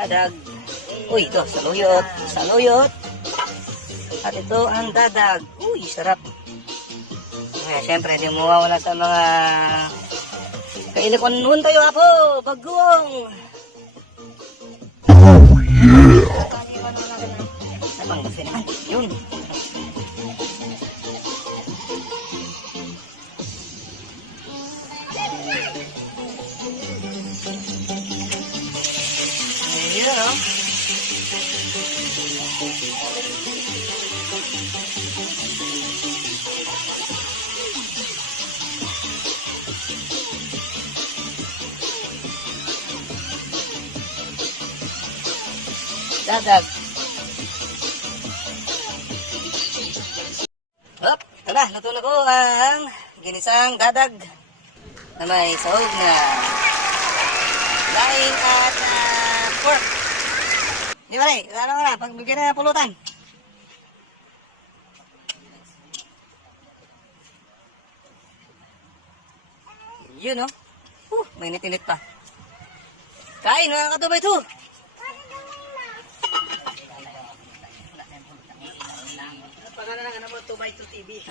Dadag. Uy, ito, saluyot. Saluyot. At ito ang dadag. Uy, sarap. Kaya syempre, hindi mo mawawala sa mga kailikon nun tayo, apo. Baguong. Sabang kasi naman. Yun. Ayun, no? Dadag. Hop, tara, luto na ko ang ginisang dadag na may sahog na laing at pork. Di ba rin? Ano na, pagbigyan na ng pulutan. Yun, no? May init-init pa. Kain, mga katubay ito.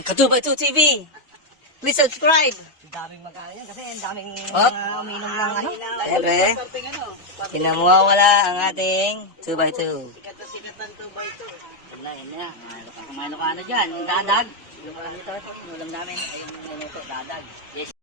Katubay 2 TV. Please subscribe. Daming magkano yan kasi ang daming Uminom ng ano. Siyempre, kinamawala ang ating 2x2. sikat na sikat ng 2x2. Yan na. Kumain ka na dyan. Yung dadag. Yung ulam namin ay yung dadag. Yes.